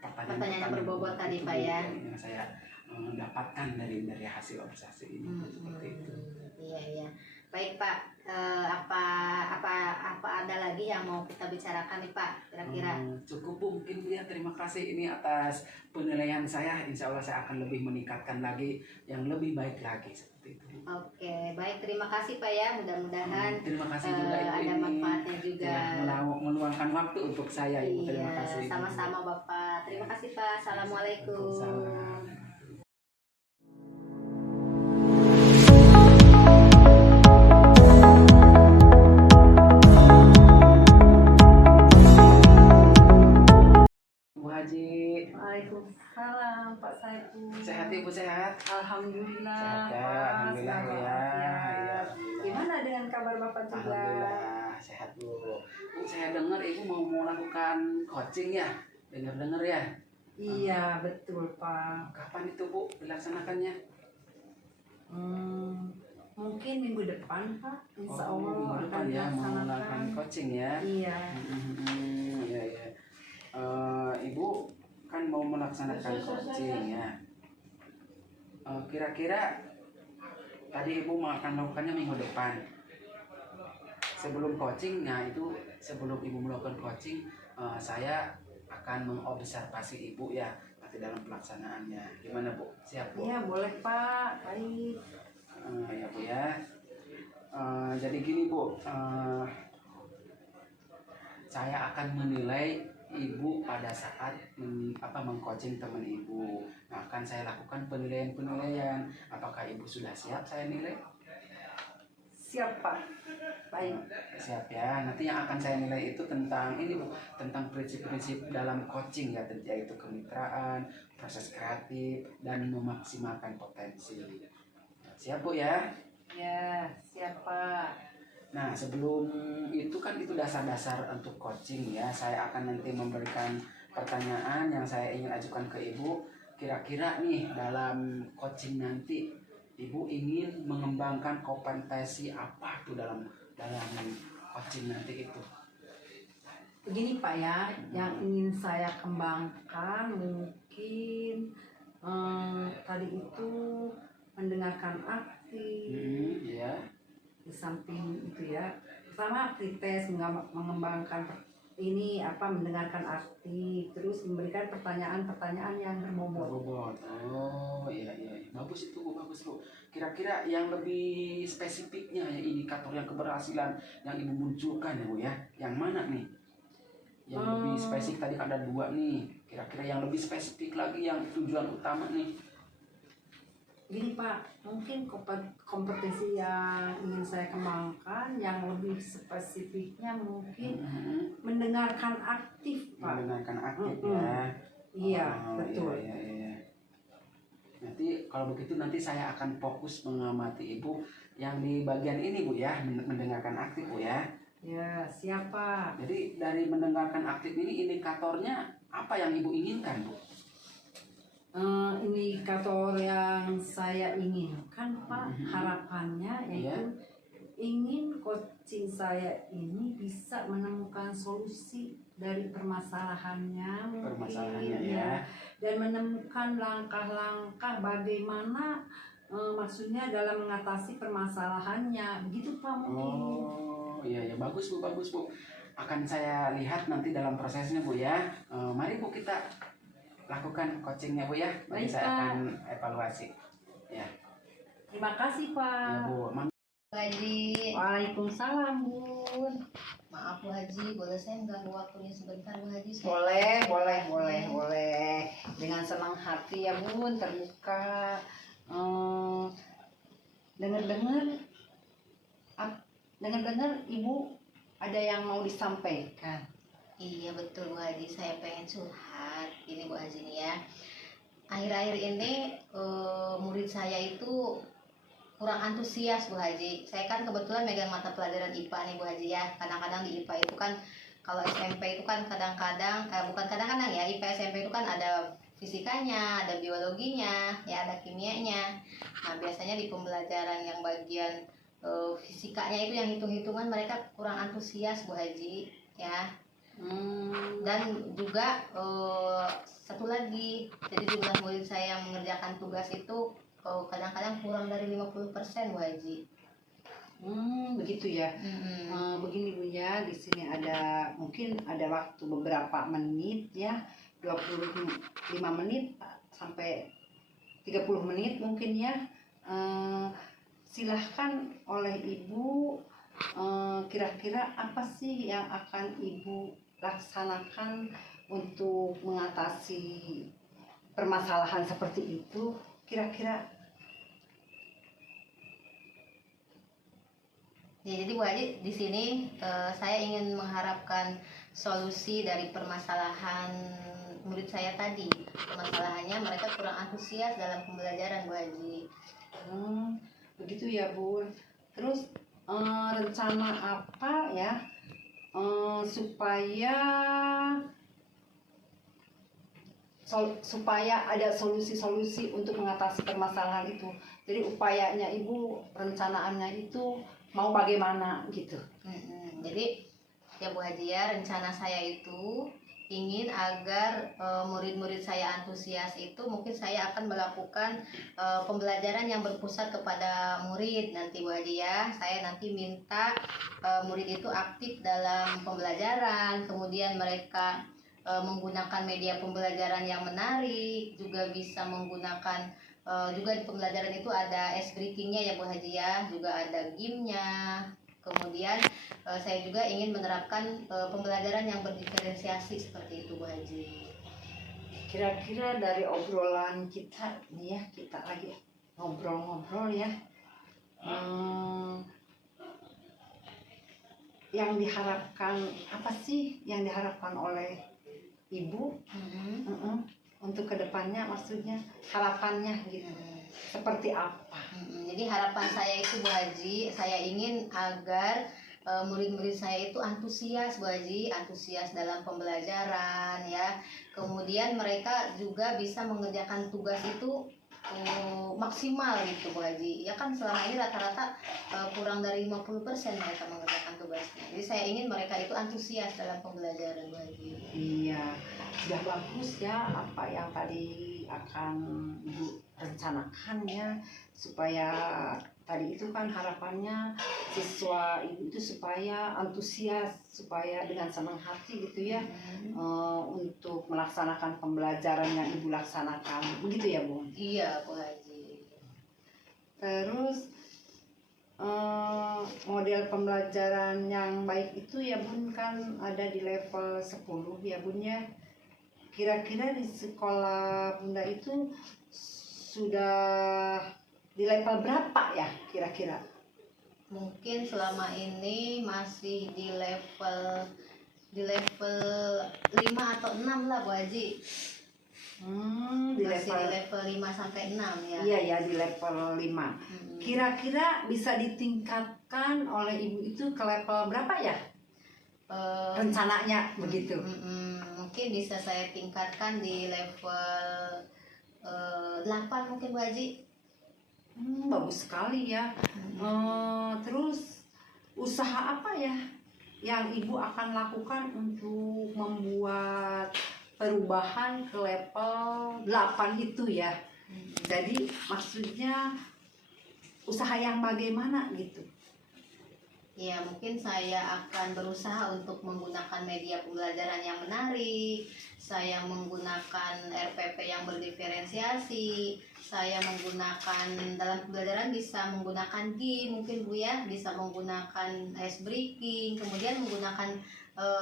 Pertanyaan yang berbobot tadi, itu, Pak ya. yang saya dapatkan dari hasil observasi ini seperti itu. Iya. Baik Pak, apa ada lagi yang mau kita bicarakan nih Pak kira-kira? Cukup Bu, mungkin Bu ya, terima kasih ini atas penilaian saya. Insya Allah saya akan lebih meningkatkan lagi yang lebih baik lagi seperti itu. Oke, baik, terima kasih Pak ya. Mudah-mudahan terima kasih juga Ibu ada ini manfaatnya juga. telah meluangkan waktu untuk saya Ibu. Terima kasih. Sama-sama Bapak. Terima kasih Pak. Assalamualaikum. Waalaikumsalam. Bu Haji. Waalaikumsalam Pak Saiful. Sehat Ibu, sehat? Alhamdulillah. Sehat ya, Pak, alhamdulillah Bu sehat ya. walafiat. Iya. Gimana dengan kabar Bapak juga? Alhamdulillah sehat Bu. Bu, saya dengar Ibu mau melakukan coaching ya? Dengar ya? Iya betul Pak. Kapan itu Bu dilaksanakannya? Mungkin minggu depan Pak. Insya Allah minggu akan depan ya mau melakukan dilaksanakan. coaching ya? Iya. Iya. Ibu kan mau melaksanakan coaching ya. Kira-kira tadi Ibu akan melakukannya minggu depan. Sebelum coaching, sebelum Ibu melakukan coaching, saya akan mengobservasi Ibu ya nanti dalam pelaksanaannya. Gimana Bu? Siap Bu? Iya boleh Pak. Baik. Ya Bu ya. Jadi gini Bu, saya akan menilai Ibu pada saat mengcoaching teman Ibu. Nah, akan saya lakukan penilaian. Apakah Ibu sudah siap saya nilai? Siap Pak. Baik. Siap ya. Nanti yang akan saya nilai itu tentang ini Bu, tentang prinsip-prinsip dalam coaching ya, yaitu kemitraan, proses kreatif, dan memaksimalkan potensi. Siap Bu ya? Ya siap Pak. Nah, sebelum itu kan itu dasar-dasar untuk coaching ya. Saya akan nanti memberikan pertanyaan yang saya ingin ajukan ke Ibu. Kira-kira nih dalam coaching nanti Ibu ingin mengembangkan kompetensi apa tuh dalam coaching nanti itu? Begini Pak ya, yang ingin saya kembangkan mungkin tadi itu mendengarkan aktif. Ya. Di samping itu ya, pertama aktif tes mengembangkan ini mendengarkan aktif, terus memberikan pertanyaan-pertanyaan yang berbobot. Oh iya. Bagus itu Bu, bagus Bu. Kira-kira yang lebih spesifiknya ya, indikator yang keberhasilan yang Ibu munculkan ya Bu ya. Yang mana nih? Yang lebih spesifik tadi kan ada 2 nih. Kira-kira yang lebih spesifik lagi yang tujuan utama nih. Gini Pak, mungkin kompetensi yang ingin saya kembangkan yang lebih spesifiknya mungkin mendengarkan aktif Pak. Mendengarkan aktif ya. Iya, Oh, betul. Iya. Nanti kalau begitu nanti saya akan fokus mengamati Ibu yang di bagian ini Bu ya, mendengarkan aktif Bu ya. Ya, siapa? Jadi dari mendengarkan aktif ini indikatornya apa yang Ibu inginkan Bu? Indikator yang saya inginkan Pak, harapannya yaitu ingin coaching saya ini bisa menemukan solusi dari permasalahannya mungkin, ya. Dan menemukan langkah-langkah bagaimana maksudnya dalam mengatasi permasalahannya, begitu Pak mungkin. Oh iya bagus Bu. Akan saya lihat nanti dalam prosesnya Bu ya. Mari Bu kita lakukan coachingnya Bu ya. Nanti Baik, saya Pak. akan evaluasi. Ya. Terima kasih Pak. Ya Bu. Bu Haji. Waalaikumsalam Bun. Maaf Bu Haji, boleh saya mengganggu waktunya sebentar Bu Haji? Boleh. Dengan senang hati ya Bun, terbuka. Dengar-dengar Ibu ada yang mau disampaikan. Iya betul Bu Haji, saya pengen curhat. Ini Bu Haji nih ya. Akhir-akhir ini murid saya itu kurang antusias Bu Haji. Saya kan kebetulan megang mata pelajaran IPA nih Bu Haji ya. Kadang-kadang di IPA itu kan kalau SMP itu kan kadang-kadang bukan kadang-kadang ya, IPA SMP itu kan ada fisikanya, ada biologinya, ya ada kimianya. Nah biasanya di pembelajaran yang bagian fisikanya itu yang hitung-hitungan mereka kurang antusias Bu Haji ya. Dan juga satu lagi, jadi jumlah murid saya yang mengerjakan tugas itu kadang-kadang kurang dari 50% Bu Haji. Begitu ya. Begini Bu ya, di sini mungkin ada waktu beberapa menit ya, 25 menit sampai 30 menit mungkin ya. Silahkan oleh Ibu, kira-kira apa sih yang akan Ibu laksanakan untuk mengatasi permasalahan seperti itu, kira-kira? Ya, jadi Bu Haji di sini saya ingin mengharapkan solusi dari permasalahan murid saya tadi. Permasalahannya mereka kurang antusias dalam pembelajaran Bu Haji. Begitu ya Bu. Terus rencana apa ya supaya ada solusi-solusi untuk mengatasi permasalahan itu. Jadi upayanya Ibu, rencanaannya itu mau bagaimana gitu. Jadi ya Bu Haji ya, rencana saya itu ingin agar murid-murid saya antusias itu mungkin saya akan melakukan pembelajaran yang berpusat kepada murid nanti Bu Haji ya. Saya nanti minta murid itu aktif dalam pembelajaran, kemudian mereka menggunakan media pembelajaran yang menarik, juga bisa menggunakan juga di pembelajaran itu ada ice breakingnya ya Bu Haji ya, juga ada game-nya. Kemudian saya juga ingin menerapkan pembelajaran yang berdiferensiasi seperti itu Bu Haji. Kira-kira dari obrolan kita nih ya, kita lagi ngobrol-ngobrol ya, yang diharapkan apa sih yang diharapkan oleh Ibu untuk kedepannya, maksudnya harapannya gitu, seperti apa? Jadi harapan saya itu Bu Haji, saya ingin agar murid-murid saya itu antusias Bu Haji, antusias dalam pembelajaran ya. Kemudian mereka juga bisa mengerjakan tugas itu maksimal gitu Bu Haji. Ya kan selama ini rata-rata kurang dari 50% mereka mengerjakan tugasnya. Jadi saya ingin mereka itu antusias dalam pembelajaran Bu Haji. Iya, sudah bagus ya apa yang tadi akan Ibu rencanakan ya, supaya tadi itu kan harapannya siswa Ibu itu supaya antusias, supaya dengan senang hati gitu ya, untuk melaksanakan pembelajaran yang Ibu laksanakan, begitu ya Bu? Iya Bu Haji. Terus model pembelajaran yang baik itu ya Bun kan ada di level 10 ya Bun ya. Kira-kira di sekolah Bunda itu sudah di level berapa ya kira-kira? Mungkin selama ini masih di level 5 atau 6 lah Bu Haji. Di Masih level di level 5 sampai 6 ya. iya ya, di level 5. Kira-kira bisa ditingkatkan oleh ibu itu ke level berapa ya? Rencananya begitu. Mungkin bisa saya tingkatkan di level 8 mungkin Bu Haji. Bagus sekali ya. Terus usaha apa ya yang ibu akan lakukan untuk membuat perubahan ke level 8 itu ya? Jadi maksudnya usaha yang bagaimana gitu? Ya, mungkin saya akan berusaha untuk menggunakan media pembelajaran yang menarik. Saya menggunakan RPP yang berdiferensiasi. Saya menggunakan dalam pembelajaran bisa menggunakan GIM mungkin Bu ya, bisa menggunakan ice breaking, kemudian menggunakan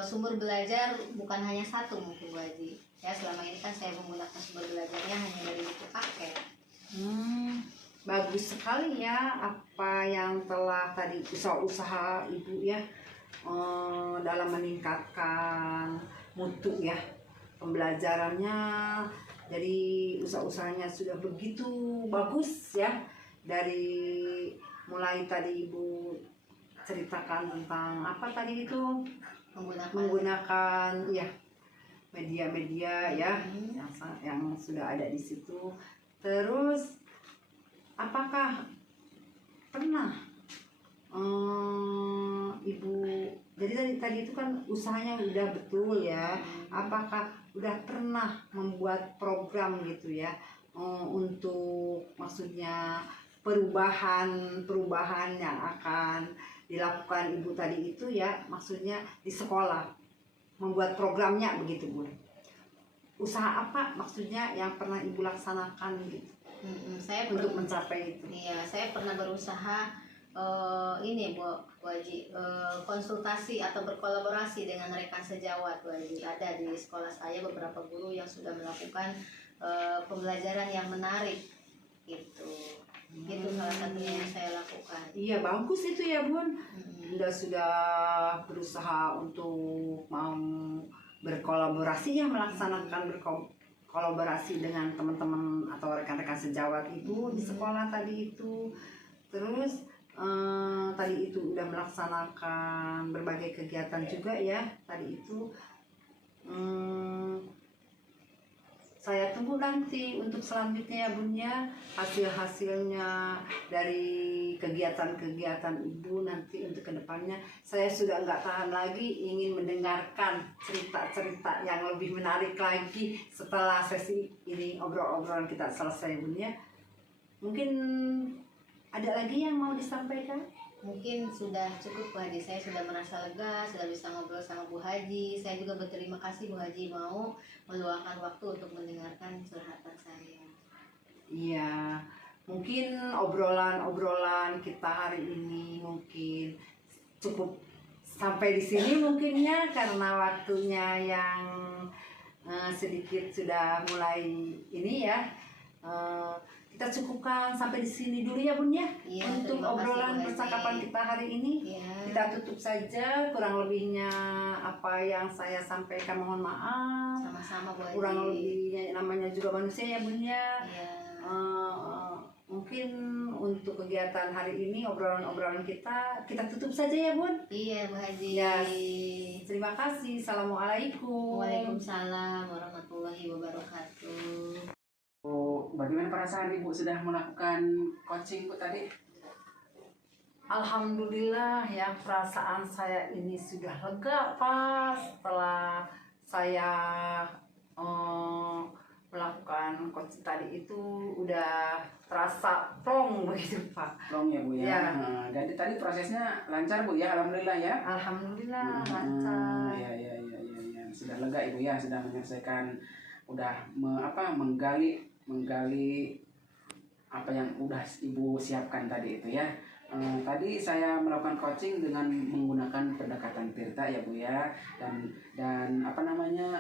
sumber belajar bukan hanya satu mungkin Bu Haji. Ya, selama ini kan saya menggunakan sumber belajarnya hanya dari buku paket. Bagus sekali ya apa yang telah tadi usaha-usaha ibu ya dalam meningkatkan mutu ya pembelajarannya. Jadi usaha-usahanya sudah begitu bagus ya, dari mulai tadi ibu ceritakan tentang apa tadi itu menggunakan ya media-media ya yang sudah ada di situ. Terus apakah pernah ibu, jadi tadi itu kan usahanya udah betul ya, apakah udah pernah membuat program gitu ya untuk maksudnya perubahan yang akan dilakukan ibu tadi itu ya, maksudnya di sekolah membuat programnya begitu Bu? Usaha apa maksudnya yang pernah ibu laksanakan gitu? Saya untuk mencapai itu. Iya, saya pernah berusaha ini Bu Haji, konsultasi atau berkolaborasi dengan rekan sejawat Bu Haji. Ada di sekolah saya beberapa guru yang sudah melakukan pembelajaran yang menarik gitu. Itu salah satunya yang saya lakukan. Iya, bagus itu ya Bun. Sudah berusaha untuk mau berkolaborasi ya, melaksanakan kolaborasi dengan teman-teman atau rekan-rekan sejawat ibu di sekolah tadi itu. Terus tadi itu udah melaksanakan berbagai kegiatan juga ya tadi itu. Saya tunggu nanti untuk selanjutnya ya Bun ya, hasil-hasilnya dari kegiatan-kegiatan ibu nanti untuk kedepannya. Saya sudah nggak tahan lagi ingin mendengarkan cerita-cerita yang lebih menarik lagi setelah sesi ini, obrol-obrolan kita selesai Bun ya. Mungkin ada lagi yang mau disampaikan? Mungkin sudah cukup Bu Haji, saya sudah merasa lega, sudah bisa ngobrol sama Bu Haji. Saya juga berterima kasih Bu Haji mau meluangkan waktu untuk mendengarkan curhatan saya. Iya, mungkin obrolan-obrolan kita hari ini mungkin cukup sampai di sini mungkinnya, karena waktunya yang sedikit sudah mulai ini ya. Kita cukupkan sampai di sini dulu ya Bun ya, untuk obrolan percakapan kita hari ini. Kita tutup saja, kurang lebihnya apa yang saya sampaikan mohon maaf. Sama-sama Bu Haji. Kurang lebihnya namanya juga manusia ya Bun ya. Mungkin untuk kegiatan hari ini obrolan-obrolan kita tutup saja ya Bun. Iya Bu Haji. Yes. Terima kasih. Assalamualaikum. Waalaikumsalam warahmatullahi wabarakatuh. Bagaimana perasaan ibu sudah melakukan coaching Bu tadi? Alhamdulillah ya, perasaan saya ini sudah lega Pak setelah saya melakukan coaching tadi itu, udah terasa plong begitu Pak. Plong ya Bu ya. Ya. Jadi tadi prosesnya lancar Bu ya, alhamdulillah ya. Alhamdulillah lancar. Ya. Sudah lega Ibu ya, sudah menyelesaikan, udah menggali apa yang udah Ibu siapkan tadi itu ya. Tadi saya melakukan coaching dengan menggunakan pendekatan Tirta ya Bu ya, dan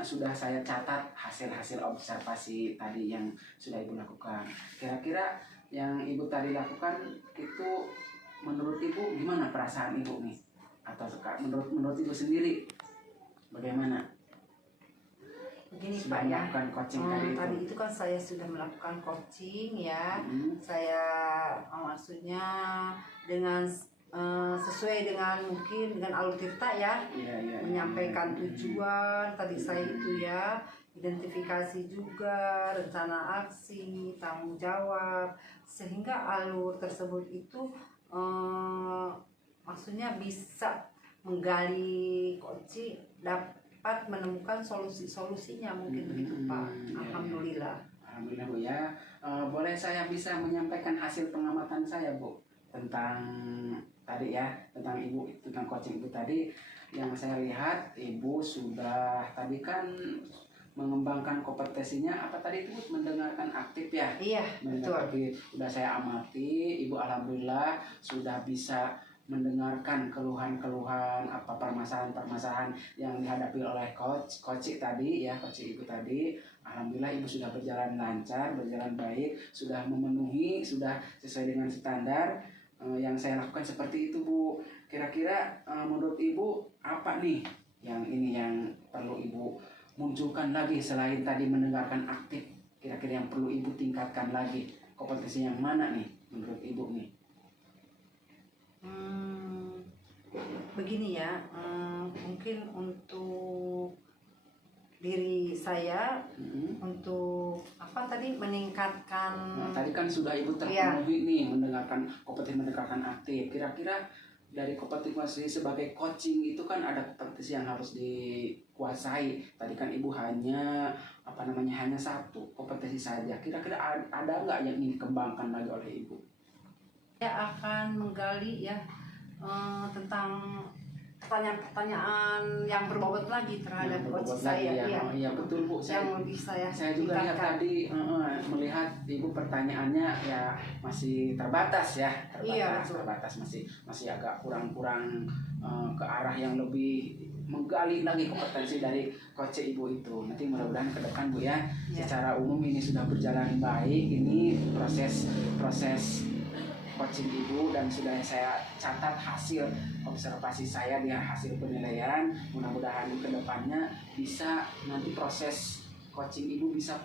sudah saya catat hasil observasi tadi yang sudah Ibu lakukan. Kira-kira yang ibu tadi lakukan itu menurut ibu gimana perasaan ibu nih? Atau menurut ibu sendiri bagaimana? Begini Sudah Pak ya, melakukan coaching tadi itu? tadi itu kan saya sudah melakukan coaching ya. Saya maksudnya dengan sesuai dengan mungkin dengan alur tirta ya, menyampaikan tujuan tadi saya itu ya, identifikasi juga, rencana aksi, tanggung jawab, sehingga alur tersebut itu maksudnya bisa menggali coaching, dapat menemukan solusinya mungkin begitu Pak. Alhamdulillah. Alhamdulillah Bu ya. Boleh saya bisa menyampaikan hasil pengamatan saya Bu tentang tadi ya, tentang ibu, tentang coaching ibu tadi. Yang saya lihat ibu sudah tadi kan mengembangkan kompetensinya apa tadi itu mendengarkan aktif ya. Iya, betul. Sudah saya amati, ibu alhamdulillah sudah bisa mendengarkan keluhan-keluhan apa permasalahan-permasalahan yang dihadapi oleh coach tadi ya, coach ibu tadi. Alhamdulillah ibu sudah berjalan lancar, berjalan baik, sudah memenuhi, sudah sesuai dengan standar yang saya lakukan seperti itu Bu. Kira-kira menurut ibu apa nih yang perlu ibu munculkan lagi selain tadi mendengarkan aktif? Kira-kira yang perlu ibu tingkatkan lagi, kompetensi yang mana nih menurut ibu nih? Begini ya, mungkin untuk diri saya untuk apa tadi meningkatkan. Nah, tadi kan sudah ibu terpenuhi nih mendengarkan kompetensi, mendengarkan aktif. Kira-kira dari kompetensi sebagai coaching itu kan ada kompetensi yang harus dikuasai. Tadi kan ibu hanya hanya satu kompetensi saja. Kira-kira ada nggak yang ingin dikembangkan lagi oleh ibu? Saya akan menggali ya tentang pertanyaan-pertanyaan yang berbobot lagi terhadap coach saya. Iya betul Bu. Yang lebih saya juga lihat tadi melihat ibu pertanyaannya ya masih terbatas ya, terbatas masih agak kurang ke arah yang lebih menggali lagi kompetensi dari coach ibu itu. Nanti mudah-mudahan ke depan Bu ya, secara umum ini sudah berjalan baik ini proses coaching ibu, dan sudah saya catat hasil observasi saya dengan hasil penilaian. Mudah-mudahan ke depannya bisa nanti proses coaching ibu bisa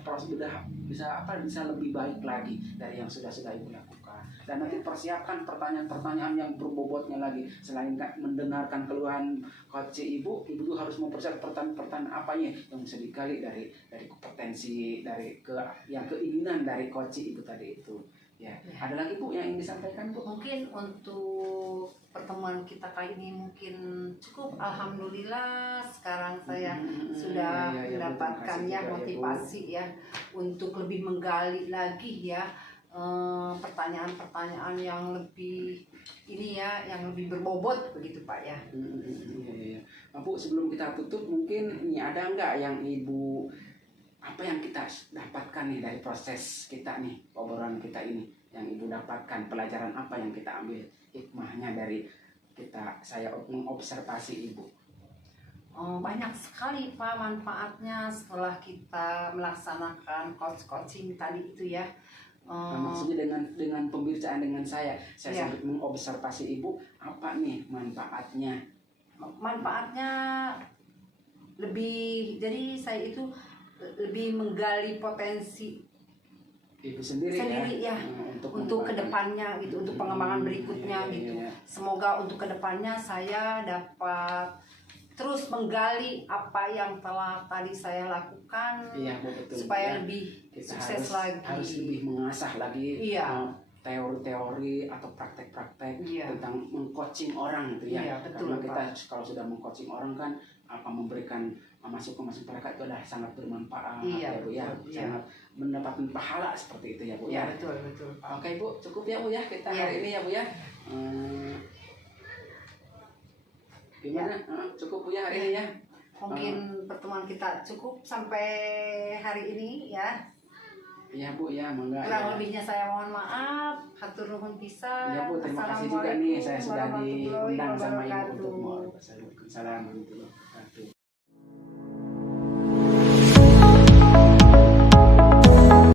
lebih baik lagi dari yang sudah ibu lakukan. Dan nanti persiapkan pertanyaan-pertanyaan yang berbobotnya lagi. Selain mendengarkan keluhan coach ibu tuh harus mempersiapkan pertanyaan-pertanyaan apanya yang bisa digali dari kompetensi, dari keinginan dari coach ibu tadi itu. Ya. Ada lagi Bu yang ingin disampaikan Bu? Mungkin untuk pertemuan kita kali ini mungkin cukup. Alhamdulillah sekarang saya sudah mendapatkan motivasi ya untuk lebih menggali lagi ya pertanyaan-pertanyaan yang lebih yang lebih berbobot begitu Pak ya. Bu, sebelum kita tutup mungkin ini ada nggak yang ibu apa yang kita dapatkan nih dari proses kita nih, obrolan kita ini, yang ibu dapatkan, pelajaran apa yang kita ambil hikmahnya dari saya mengobservasi ibu? Banyak sekali Pak manfaatnya setelah kita melaksanakan coaching tadi itu ya. Maksudnya dengan pembicaraan dengan saya sambil mengobservasi ibu, apa nih manfaatnya? Manfaatnya lebih, jadi saya itu lebih menggali potensi ibu sendiri ya, untuk kedepannya gitu, untuk pengembangan berikutnya gitu. Semoga untuk kedepannya saya dapat terus menggali apa yang telah tadi saya lakukan, supaya lebih sukses lagi. Harus lebih mengasah lagi teori-teori atau praktek-praktek tentang mengcoaching orang gitu ya. Karena kita kalau sudah mengcoaching orang kan memberikan masukan mereka itu adalah sangat bermanfaat ya Bu ya, sangat mendapatkan pahala seperti itu ya Bu ya. Betul. Oke Bu, cukup ya Bu ya kita hari ini ya Bu ya. Gimana? Cukup Bu ya hari ini ya. Mungkin pertemuan kita cukup sampai hari ini ya. Iya Bu ya, mangga. Kurang lebihnya saya mohon maaf. Hatur nuhun pisan. Iya Bu, terima kasih juga nih saya sudah diundang sama Ibu untuk mau. Assalamualaikum warahmatullahi wabarakatuh.